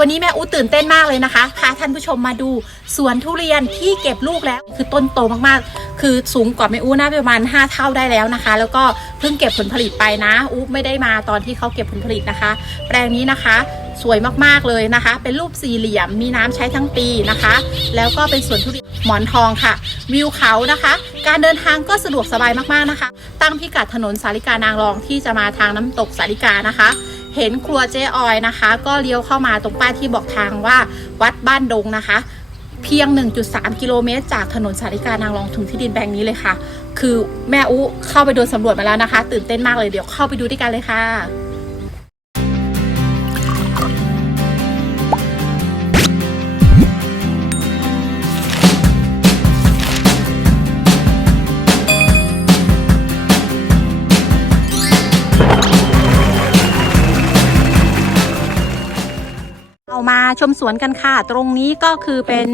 วันนี้แม่อูตื่นเต้นมากเลยนะคะพาท่านผู้ชมมาดูสวนทุเรียนที่เก็บลูกแล้ว คือต้นโตมากๆ คือสูงกว่าแม่อูน่าประมาณ 5 เท่าได้แล้วนะคะ แล้วก็เพิ่งเก็บผลผลิตไปนะอูไม่ได้มาตอนที่เขาเก็บผลผลิตนะคะ แปลงนี้นะคะ สวยมากๆเลยนะคะ เป็นรูปสี่เหลี่ยมมีน้ำใช้ทั้งปีนะคะ แล้วก็เป็นสวนทุเรียนหมอนทองค่ะ วิวเขานะคะ การเดินทางก็สะดวกสบายมากๆนะคะ ตั้งพิกัดถนนสาริกานางรองที่จะมาทางน้ำตกสาริกานะคะ เห็นครัวเจ๊ออยนะคะ ก็เลี้ยวเข้ามาตรงป้ายที่บอกทางว่าวัดบ้านดงนะคะเพียง 1.3 กิโลเมตร จากถนนสาริกานางรองถึงที่ดินแปลงนี้เลยค่ะ คือแม่อุเข้าไปเดินสำรวจมาแล้วนะคะ ตื่นเต้นมากเลยเดี๋ยวเข้าไปดูด้วยกันเลยค่ะ มาชมสวนกันค่ะ ตรงนี้ก็คือเป็น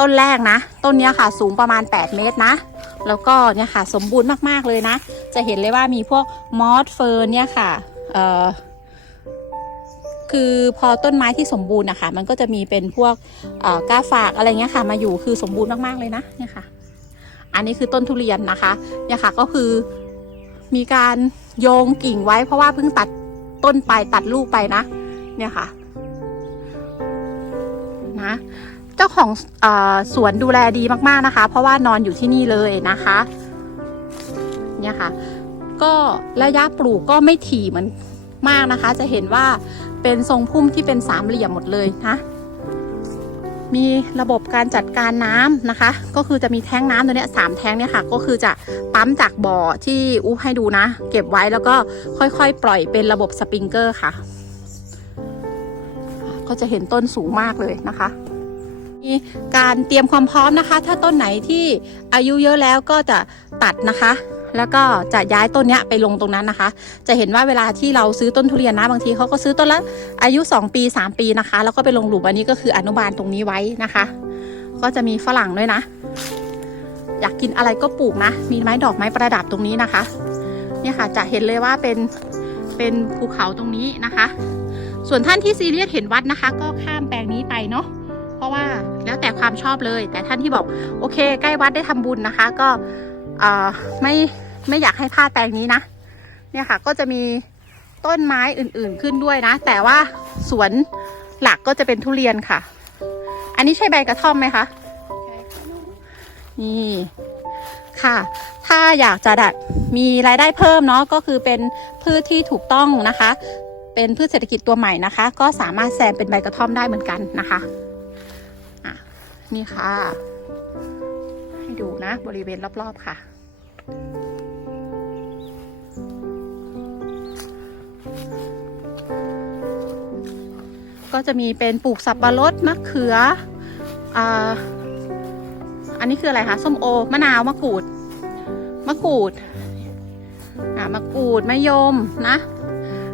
ต้นแรกนะ ต้นนี้ค่ะสูงประมาณ 8 เมตรนะ แล้วก็เนี่ยค่ะสมบูรณ์มากๆเลยนะ จะเห็นเลยว่ามีพวกมอสเฟิร์นเนี่ยค่ะเอ่อคือพอต้นไม้ที่สมบูรณ์นะคะมันก็จะมีเป็นพวกเอ่อกาฝากอะไรเงี้ยค่ะ มาอยู่คือสมบูรณ์มากๆเลยนะเนี่ยค่ะ อันนี้คือต้นทุเรียนนะคะเนี่ยค่ะก็คือมีการโยงกิ่งไว้เพราะว่าเพิ่งตัดต้นไปตัดลูกไปนะ เนี่ยค่ะ นะ เจ้าของอสวนดูแลดีมากๆนะคะ เพราะว่านอนอยู่ที่นี่เลยนะคะ เนี่ยค่ะ ก็ระยะปลูกก็ไม่ถี่เหมือนมากนะคะ จะเห็นว่าเป็นทรงพุ่มที่เป็นสามเหลี่ยมหมดเลยนะมีระบบการจัดการน้ำนะคะ ก็คือจะมีแท้งน้ำตัวเนี้ยสามแท้งเนี่ยค่ะ ก็คือจะปั๊มจากบ่อที่อู้ให้ดูนะ เก็บไว้แล้วก็ค่อยๆ ปล่อยเป็นระบบสปริงเกอร์ค่ะ ก็จะเห็นต้นสูงมากเลยนะคะ มีการเตรียมความพร้อมนะคะ ถ้าต้นไหนที่อายุเยอะแล้วก็จะตัดนะคะ แล้วก็จะย้ายต้นเนี้ยไปลงตรงนั้นนะคะ จะเห็นว่าเวลาที่เราซื้อต้นทุเรียนนะบางทีเขาก็ซื้อต้นละอายุ 2 ปี 3 ปีนะคะ แล้วก็ไปลงหลุมอันนี้ก็คืออนุบาลตรงนี้ไว้นะคะ ก็จะมีฝรั่งด้วยนะ อยากกินอะไรก็ปลูกนะ มีไม้ดอกไม้ประดับตรงนี้นะคะ เนี่ยค่ะจะเห็นเลยว่าเป็นเป็นภูเขาตรงนี้นะคะ ส่วนท่านที่ซีเรียสเห็นวัดนะคะ ก็ข้ามแปลงนี้ไปเนาะเพราะว่าแล้วแต่ความชอบเลย แต่ท่านที่บอกโอเค ใกล้วัดได้ทำบุญนะคะ ก็เอ่อไม่ไม่อยากให้พลาดแปลงนี้นะ เนี่ยค่ะก็จะมีต้นไม้อื่นๆขึ้นด้วยนะ แต่ว่าสวนหลักก็จะเป็นทุเรียนค่ะ อันนี้ใช่ใบกระท่อมไหมคะนี่ค่ะ ถ้าอยากจะดัดมีรายได้เพิ่มเนาะก็คือเป็นพืชที่ถูกต้องนะคะ เป็นพืชเศรษฐกิจตัวใหม่นะคะ ก็สามารถแซมเป็นใบกระท่อมได้เหมือนกันนะคะอะนี่ค่ะ ให้ดูนะบริเวณรอบๆค่ะก็จะมีเป็นปลูกสับปะรดมะเขืออ่าอันนี้คืออะไรคะส้มโอมะนาวมะกรูดมะกรูดอ่ามะกรูดมะยมนะ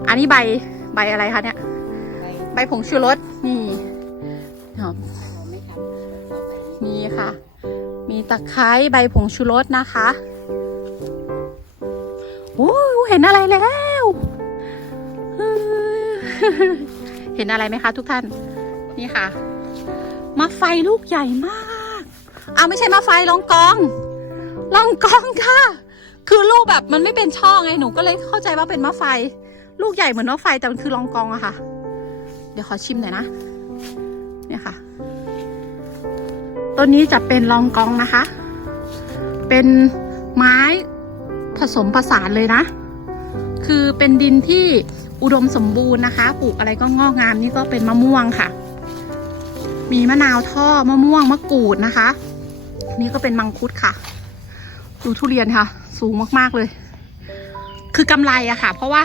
อันนี้ใบ ใบอะไรคะเนี่ย ใบผงชูรสนี่มีค่ะ มีตะไคร้ใบผงชูรสนะคะโอ้เห็นอะไรแล้วเห็นอะไรไหมคะ ทุกท่าน นี่ค่ะมะไฟลูกใหญ่มากอ้าวไม่ใช่มะไฟลองกอง ลองกองค่ะ คือลูกแบบมันไม่เป็นช่องไงหนูก็เลยเข้าใจว่าเป็นมะไฟ ลูกใหญ่เหมือนมะไฟแต่มันคือลองกองอะค่ะ เดี๋ยวขอชิมหน่อยนะ เนี่ยค่ะ ต้นนี้จะเป็นลองกองนะคะ เป็นไม้ผสมผสานเลยนะ คือเป็นดินที่อุดมสมบูรณ์นะคะ ปลูกอะไรก็งอกงามนี่ก็เป็นมะม่วงค่ะ มีมะนาวท่อมะม่วงมะกรูดนะคะ นี่ก็เป็นมังคุดค่ะ ดูทุเรียนค่ะ สูงมากๆเลย คือกำไรอะค่ะ เพราะว่า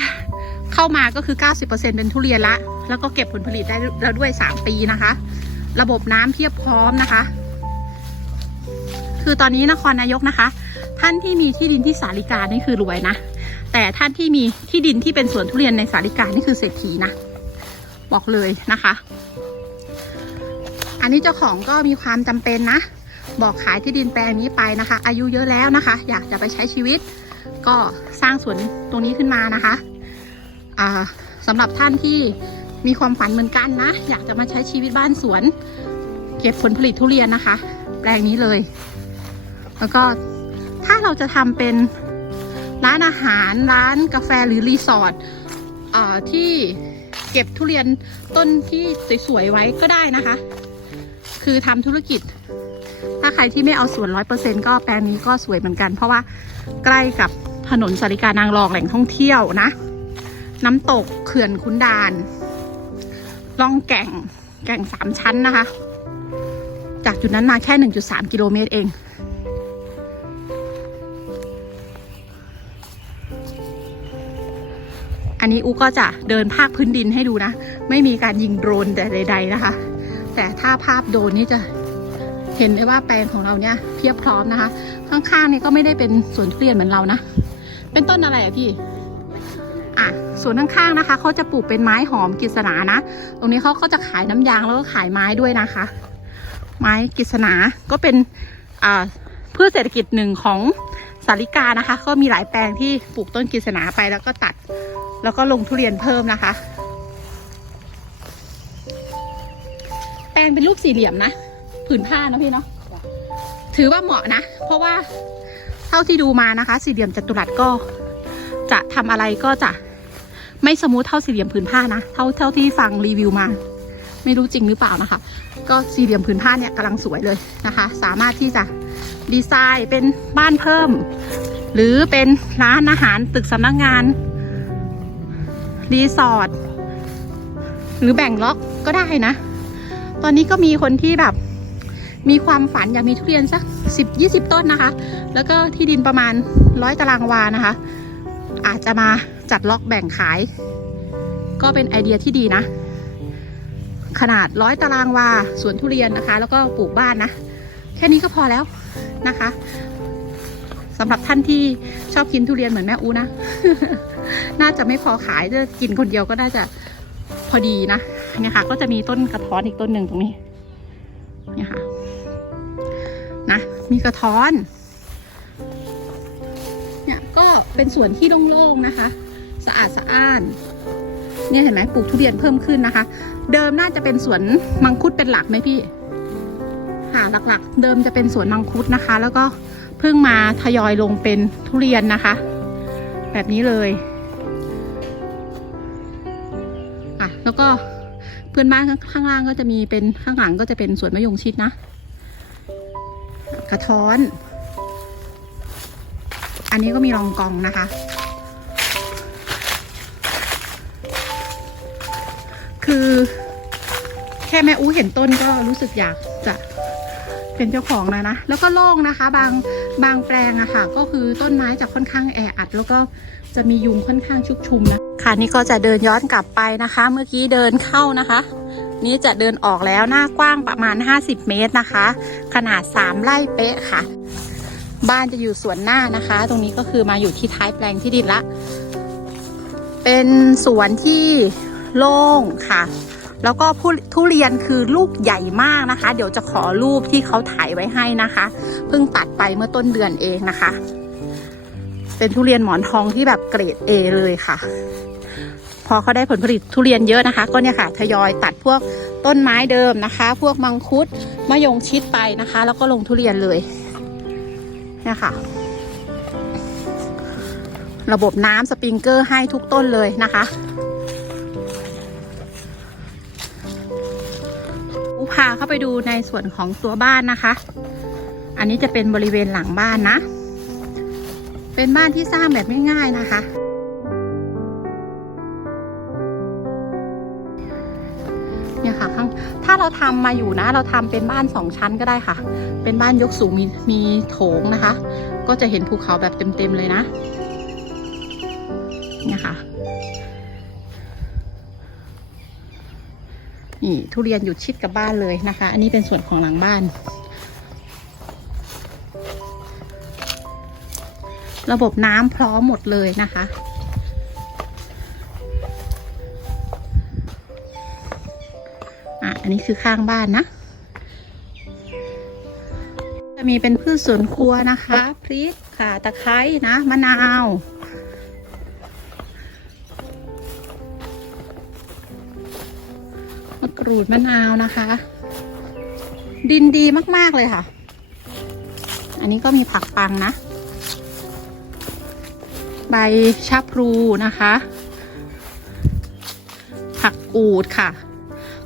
เข้ามาก็คือ 90%เป็นทุเรียนละ แล้วก็เก็บผลผลิตได้แล้วด้วย 3 ปีนะคะ ระบบน้ำเพียบพร้อมนะคะ คือตอนนี้นครนายกนะคะ ท่านที่มีที่ดินที่สาริกานี่คือรวยนะ แต่ท่านที่มีที่ดินที่เป็นสวนทุเรียนในสาริกานี่คือเศรษฐีนะ บอกเลยนะคะ อันนี้เจ้าของก็มีความจำเป็นนะ บอกขายที่ดินแปลงนี้ไปนะคะ อายุเยอะแล้วนะคะ อยากจะไปใช้ชีวิต ก็สร้างสวนตรงนี้ขึ้นมานะคะ สำหรับท่านที่มีความฝันเหมือนกันนะ อยากจะมาใช้ชีวิตบ้านสวน เก็บผลผลิตทุเรียนนะคะ แปลงนี้เลย แล้วก็ถ้าเราจะทำเป็นร้านอาหารร้านกาแฟหรือรีสอร์ทที่เก็บทุเรียนต้นที่สวยๆไว้ก็ได้นะคะ คือทำธุรกิจ ถ้าใครที่ไม่เอาสวนร้อยเปอร์เซ็นก็แปลงนี้ก็สวยเหมือนกัน เพราะว่าใกล้กับถนนสาริกานางรองแหล่งท่องเที่ยวนะ น้ำตกเขื่อนขุนด่าน ล่องแก่งแก่งสามชั้นนะคะ จากจุดนั้นมาแค่ 1.3 กิโลเมตรเอง อันนี้อูก็จะเดินภาคพื้นดินให้ดูนะ ไม่มีการยิงโดรนแต่ใด ๆนะคะ แต่ถ้าภาพโดรนนี่จะเห็นได้ว่าแปลงของเราเนี่ยเพียบพร้อมนะคะ ข้างๆนี่ก็ไม่ได้เป็นสวนทุเรียนเหมือนเรานะ เป็นต้นอะไรอะพี่ ส่วนข้างๆนะคะเขาจะปลูกเป็นไม้หอมกฤษณานะ ตรงนี้เขาก็จะขายน้ำยางแล้วก็ขายไม้ด้วยนะคะ ไม้กฤษณาก็เป็นอ่าพืชเศรษฐกิจหนึ่งของสาริกานะคะ ก็มีหลายแปลงที่ปลูกต้นกฤษณาไปแล้วก็ตัด แล้วก็ลงทุเรียนเพิ่มนะคะ แปลงเป็นรูปสี่เหลี่ยมนะผืนผ้านะพี่เนาะถือว่าเหมาะนะ เพราะว่าเท่าที่ดูมานะคะ สี่เหลี่ยมจัตุรัสก็จะทำอะไรก็จะ ไม่สมูทเท่าสี่เหลี่ยมผืนผ้านะ เท่าเท่าที่ฟังรีวิวมา ไม่รู้จริงหรือเปล่านะคะ ก็สี่เหลี่ยมผืนผ้าเนี่ยกำลังสวยเลยนะคะ สามารถที่จะดีไซน์เป็นบ้านเพิ่ม หรือเป็นร้านอาหารตึกสำนักงานรีสอร์ทหรือแบ่งล็อกก็ได้นะ ตอนนี้ก็มีคนที่แบบ มีความฝันอยากมีทุเรียนสักสิบยี่สิบต้นนะคะ แล้วก็ที่ดินประมาณร้อยตารางวานะคะ อาจจะมา จัดล็อกแบ่งขาย ก็เป็นไอเดียที่ดีนะ ขนาดร้อยตารางวาสวนทุเรียนนะคะ แล้วก็ปลูกบ้านนะ แค่นี้ก็พอแล้วนะคะสำหรับท่านที่ชอบกินทุเรียนเหมือนแม่อูนะ น่าจะไม่พอขายจะกินคนเดียวก็น่าจะพอดีนะเนี่ยค่ะ ก็จะมีต้นกระท้อนอีกต้นหนึ่งตรงนี้เนี่ยค่ะนะมีกระท้อน เนี่ยก็เป็นสวนที่โล่งๆนะคะ สะอาดสะอ้านเนี่ยเห็นไหมปลูกทุเรียนเพิ่มขึ้นนะคะ เดิมน่าจะเป็นสวนมังคุดเป็นหลักไหมพี่ค่ะหลักๆ เดิมจะเป็นสวนมังคุดนะคะ แล้วก็เพิ่งมาทยอยลงเป็นทุเรียนนะคะ แบบนี้เลยอะแล้วก็เพื่อนบ้านข้างล่างก็จะมีเป็นข้างหลังก็จะเป็นสวนมะยงชิดนะ กระท้อน อันนี้ก็มีรองกองนะคะ คือ แค่แม่อู้เห็นต้นก็รู้สึกอยากจะเป็นเจ้าของแล้วนะ แล้วก็โล่งนะคะ บางบางแปลงอะค่ะ ก็คือต้นไม้จะค่อนข้างแออัด แล้วก็จะมียุงค่อนข้างชุกชุมนะ ค่ะนี่ก็จะเดินย้อนกลับไปนะคะ เมื่อกี้เดินเข้านะคะ นี่จะเดินออกแล้วหน้ากว้างประมาณ 50 เมตรนะคะ ขนาด 3 ไร่เป๊ะค่ะ บ้านจะอยู่สวนหน้านะคะ ตรงนี้ก็คือมาอยู่ที่ท้ายแปลงที่ดินละ เป็นสวนที่ โล่งค่ะ แล้วก็ทุเรียนคือลูกใหญ่มากนะคะ เดี๋ยวจะขอรูปที่เขาถ่ายไว้ให้นะคะ เพิ่งตัดไปเมื่อต้นเดือนเองนะคะ เป็นทุเรียนหมอนทองที่แบบเกรด A เลยค่ะ พอเขาได้ผลผลิตทุเรียนเยอะนะคะ ก็เนี่ยค่ะทยอยตัดพวกต้นไม้เดิมนะคะ พวกมังคุดมะยงชิดไปนะคะ แล้วก็ลงทุเรียนเลยเนี่ยค่ะระบบน้ำสปริงเกอร์ให้ทุกต้นเลยนะคะ พาเข้าไปดูในส่วนของตัวบ้านนะคะ อันนี้จะเป็นบริเวณหลังบ้านนะ เป็นบ้านที่สร้างแบบง่ายๆนะคะ เนี่ยค่ะข้างถ้าเราทำมาอยู่นะ เราทำเป็นบ้านสองชั้นก็ได้ค่ะ เป็นบ้านยกสูงมีมีโถงนะคะ ก็จะเห็นภูเขาแบบเต็มๆเลยนะ เนี่ยค่ะ นี่ทุเรียนอยู่ชิดกับบ้านเลยนะคะ อันนี้เป็นส่วนของหลังบ้าน ระบบน้ำพร้อมหมดเลยนะคะอะอันนี้คือข้างบ้านนะ จะมีเป็นพืชสวนครัวนะคะ พริกค่ะตะไคร้นะ มะนาว กรูดมะนาวนะคะ ดินดีมาก ๆ เลยค่ะ อันนี้ก็มีผักปังนะ ใบชะพลูนะคะ ผักกูดค่ะ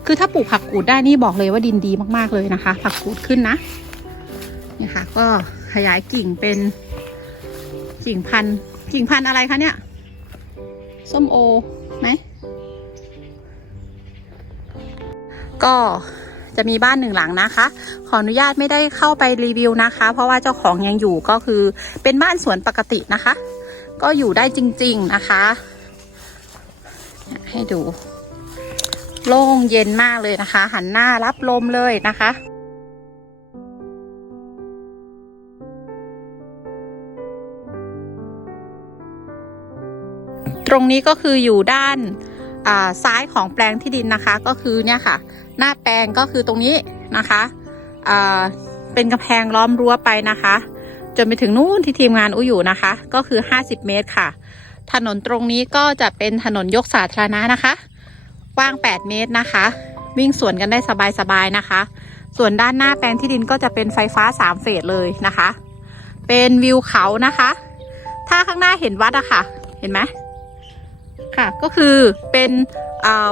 คือถ้าปลูกผักกูดได้นี่บอกเลยว่าดินดีมาก ๆ เลยนะคะ ผักกูดขึ้นนะนี่ค่ะ ก็ขยายกิ่งเป็นกิ่งพันธุ์กิ่งพันธุ์อะไรคะเนี่ย ส้มโอไหม ก็จะมีบ้านหนึ่งหลังนะคะ ขออนุญาตไม่ได้เข้าไปรีวิวนะคะ เพราะว่าเจ้าของยังอยู่ก็คือเป็นบ้านสวนปกตินะคะ ก็อยู่ได้จริง ๆนะคะ ให้ดู โล่งเย็นมากเลยนะคะ หันหน้ารับลมเลยนะคะตรงนี้ก็คืออยู่ด้าน ซ้ายของแปลงที่ดินนะคะก็คือเนี่ยค่ะ หน้าแปลงก็คือตรงนี้นะคะเป็นกำแพงล้อมรั้วไปนะคะ จนไปถึงนู่นที่ทีมงานอู้อยู่นะคะ ก็คือ 50 เมตรค่ะ ถนนตรงนี้ก็จะเป็นถนนยกสาธารณะนะคะกว้าง 8 เมตรนะคะ วิ่งสวนกันได้สบายๆนะคะ ส่วนด้านหน้าแปลงที่ดินก็จะเป็นไฟฟ้า 3 เฟสเลยนะคะ เป็นวิวเขานะคะ ถ้าข้างหน้าเห็นวัดอะค่ะ เห็นไหม ค่ะ ก็คือเป็น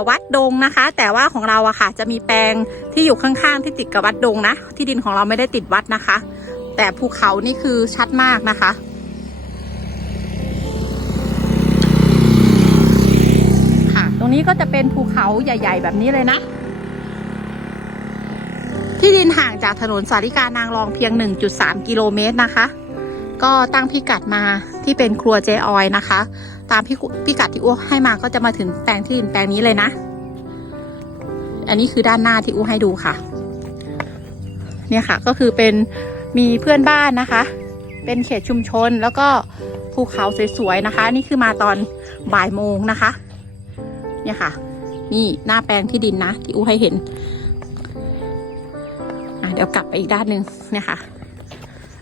วัดดงนะคะ แต่ว่าของเราอะค่ะ จะมีแปลงที่อยู่ข้างๆ ที่ติดกับวัดดงนะ ที่ดินของเราไม่ได้ติดวัดนะคะ แต่ภูเขานี่คือชัดมากนะคะค่ะตรงนี้ก็จะเป็นภูเขาใหญ่ ๆ แบบนี้เลยนะ ที่ดินห่างจากถนนสาริกานางรองเพียง 1.3 กิโลเมตรนะคะ ก็ตั้งพิกัดมาที่เป็นครัวเจออยนะคะ ตามพิกุพิกัดที่อ้วให้มาก็จะมาถึงแปลงที่ดินแปลงนี้เลยนะ อันนี้คือด้านหน้าที่อ้วให้ดูค่ะ เนี่ยค่ะก็คือเป็นมีเพื่อนบ้านนะคะ เป็นเขตชุมชนแล้วก็ภูเขาสวยๆนะคะ นี่คือมาตอนบ่ายโมงนะคะ เนี่ยค่ะ นี่หน้าแปลงที่ดินนะที่อู้ให้เห็นเดี๋ยวกลับไปอีกด้านหนึ่งเนี่ยค่ะ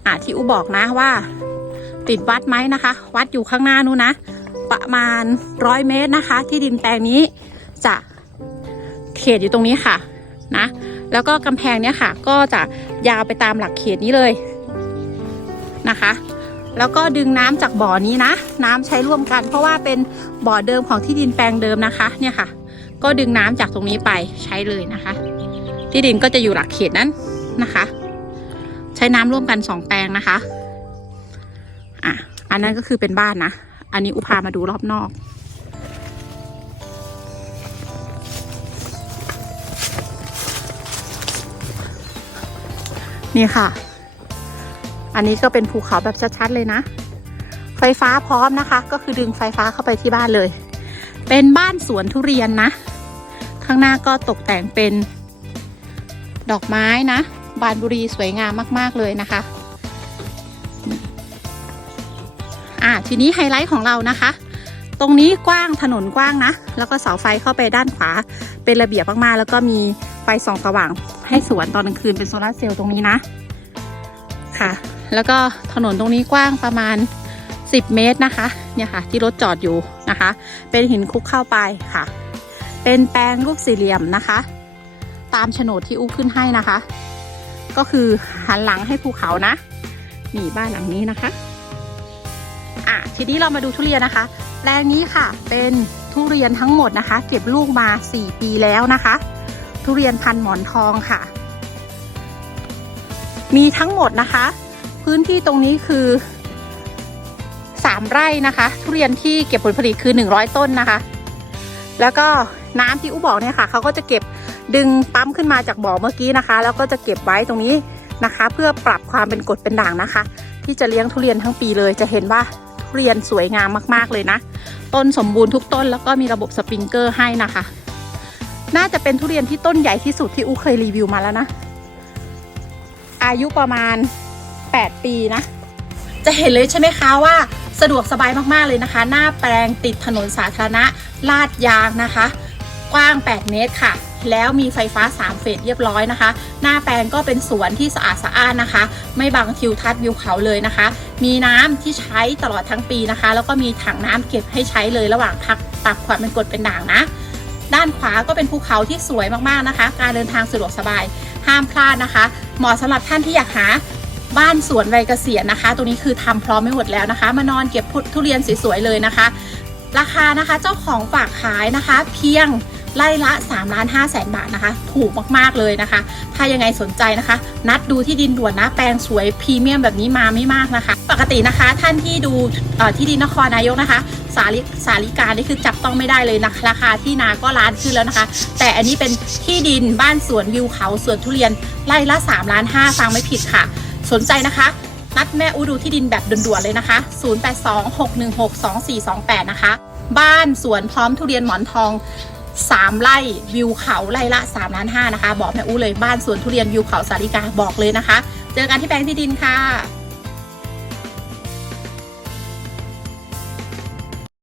อะที่อู้บอกนะว่า ติดวัดไหมนะคะ วัดอยู่ข้างหน้านู้นนะ ประมาณร้อยเมตรนะคะ ที่ดินแปลงนี้จะเขตอยู่ตรงนี้ค่ะนะแล้วก็กำแพงเนี้ยค่ะ ก็จะยาวไปตามหลักเขตนี้เลยนะคะ แล้วก็ดึงน้ำจากบ่อนี้นะ น้ำใช้ร่วมกัน เพราะว่าเป็นบ่อเดิมของที่ดินแปลงเดิมนะคะ เนี่ยค่ะ ก็ดึงน้ำจากตรงนี้ไปใช้เลยนะคะ ที่ดินก็จะอยู่หลักเขตนั้นนะคะ ใช้น้ำร่วมกันสองแปลงนะคะอะอันนั้นก็คือเป็นบ้านนะ อันนี้อุพามาดูรอบนอก นี่ค่ะ อันนี้ก็เป็นภูเขาแบบชัดๆเลยนะ ไฟฟ้าพร้อมนะคะ ก็คือดึงไฟฟ้าเข้าไปที่บ้านเลย เป็นบ้านสวนทุเรียนนะ ข้างหน้าก็ตกแต่งเป็นดอกไม้นะ บานบุรีสวยงามมาก ๆ เลยนะคะ ทีนี้ไฮไลท์ของเรานะคะ ตรงนี้กว้างถนนกว้างนะ แล้วก็เสาไฟเข้าไปด้านขวาเป็นระเบียบมากๆ แล้วก็มีไฟส่องสว่างให้สวนตอนกลางคืนเป็นโซลาร์เซลล์ตรงนี้นะค่ะ แล้วก็ถนนตรงนี้กว้างประมาณ 10 เมตรนะคะ เนี่ยค่ะ ที่รถจอดอยู่นะคะ เป็นหินคุกเข้าไปค่ะ เป็นแปลงรูปสี่เหลี่ยมนะคะ ตามโฉนดที่อู้ขึ้นให้นะคะ ก็คือหันหลังให้ภูเขานะ นี่บ้านหลังนี้นะคะ อะทีนี้เรามาดูทุเรียนนะคะแปลงนี้ค่ะเป็นทุเรียนทั้งหมดนะคะ เก็บลูกมา 4 ปีแล้วนะคะ ทุเรียนพันหมอนทองค่ะ มีทั้งหมดนะคะ พื้นที่ตรงนี้คือ 3 ไร่นะคะ ทุเรียนที่เก็บผลผลิตคือ 100 ต้นนะคะ แล้วก็น้ำที่อู้บอกเนี่ยค่ะเขาก็จะเก็บดึงปั๊มขึ้นมาจากบ่อเมื่อกี้นะคะ แล้วก็จะเก็บไว้ตรงนี้นะคะ เพื่อปรับความเป็นกรดเป็นด่างนะคะ ที่จะเลี้ยงทุเรียนทั้งปีเลยจะเห็นว่า เรียนสวยงามมากๆเลยนะ ต้นสมบูรณ์ทุกต้นแล้วก็มีระบบสปริงเกอร์ให้นะคะ น่าจะเป็นทุเรียนที่ต้นใหญ่ที่สุดที่อูเคยรีวิวมาแล้วนะ อายุประมาณ 8 ปีนะ จะเห็นเลยใช่ไหมคะว่าสะดวกสบายมากๆเลยนะคะ หน้าแปลงติดถนนสาธารณะลาดยางนะคะ กว้าง 8 เมตรค่ะ แล้วมีไฟฟ้า 3 เฟสเรียบร้อยนะคะ หน้าแปลงก็เป็นสวนที่สะอาดสะอ้านนะคะ ไม่บังทิวทัศน์วิวเขาเลยนะคะ มีน้ำที่ใช้ตลอดทั้งปีนะคะ แล้วก็มีถังน้ำเก็บให้ใช้เลยระหว่างพักปรับความเป็นกรดเป็นด่างนะ ด้านขวาก็เป็นภูเขาที่สวยมากๆนะคะ การเดินทางสะดวกสบายห้ามพลาดนะคะ เหมาะสำหรับท่านที่อยากหาบ้านสวนวัยเกษียณนะคะ ตรงนี้คือทำพร้อมไม่หมดแล้วนะคะ มานอนเก็บทุเรียนสวยๆเลยนะคะ ราคานะคะเจ้าของฝากขายนะคะ เพียง ไล่ละ3ล้าน5แสนบาทนะคะ ถูกมากๆเลยนะคะ ถ้ายังไงสนใจนะคะ นัดดูที่ดินด่วนนะแปลงสวยพรีเมียมแบบนี้มาไม่มากนะคะ ปกตินะคะท่านที่ดูที่ดินนครนายกนะคะ สาลิสาลิกานี่คือจับต้องไม่ได้เลยนะคะราคาที่นาก็ล้านขึ้นแล้วนะคะ แต่อันนี้เป็นที่ดินบ้านสวนวิวเขาสวนทุเรียนไร่ละ3ล้าน5ฟังไม่ผิดค่ะ สนใจนะคะนัดแม่อูดูที่ดินแบบด่วนๆเลยนะคะ 0826162428 นะคะ บ้านสวนพร้อมทุเรียนหมอนทอง 3 ไร่วิวเขาไร่ละ3ล้านห้านะคะ บอกแม่อู้เลยบ้านสวนทุเรียนวิวเขาสาริกาบอกเลยนะคะ เจอกันที่แปลงที่ดินค่ะ